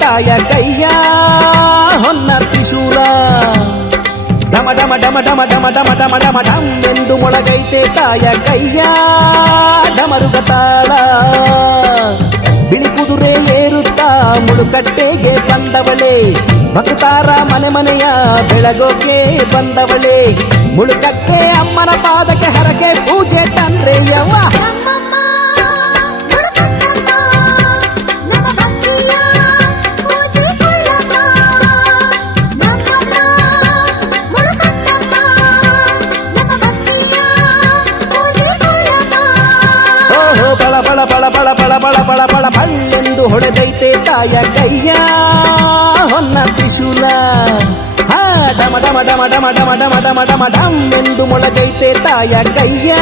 ತಾಯ ಕೈಯ ಹೊನ್ನ ತ್ರಿಶೂಲ. ಡಮ ಡಮ ಡಮ ಡಮ ಡಮ ಡಮ ಡಮ ಡಮ ಡಮ್ ಎಂದು ಮೊಳಗೈತೆ ತಾಯ ಕೈಯ ಡಮರುಗ ತಾಳ. ಬಿಳಿ ಕುದುರೆ ಏರುತ್ತಾ ಮುಳುಕಟ್ಟೆಗೆ ಬಂದವಳೆ, ಭಕ್ತಾರ ಮನೆ ಮನೆಯ ಬೆಳಗೋಕೆ ಬಂದವಳೆ. ಮುಳುಕಟ್ಟೆ ಅಮ್ಮನ ಪಾದಕ್ಕೆ ಹರಕೆ ಪೂಜೆ ತಂದ್ರೆ ಯವ್ವ. ಬಳ ಬಳ ಬಳ ಬಳ ಬಳ ಬಳ ಬಳ ಬಳ ಬಳ್ಳೆಂದು ಹೊಡೆದೈತೆ ತಾಯ ಕೈಯ ಹೊನ್ನ ತ್ರಿಶೂಲ. ಡಮ ಡಮ ಡಮ ಡಮ ಡಮ ಡಮ ಡಮ ಡಮ ಡಮ್ ಎಂದು ಮೊಳಗೈತೆ ತಾಯ ಕೈಯ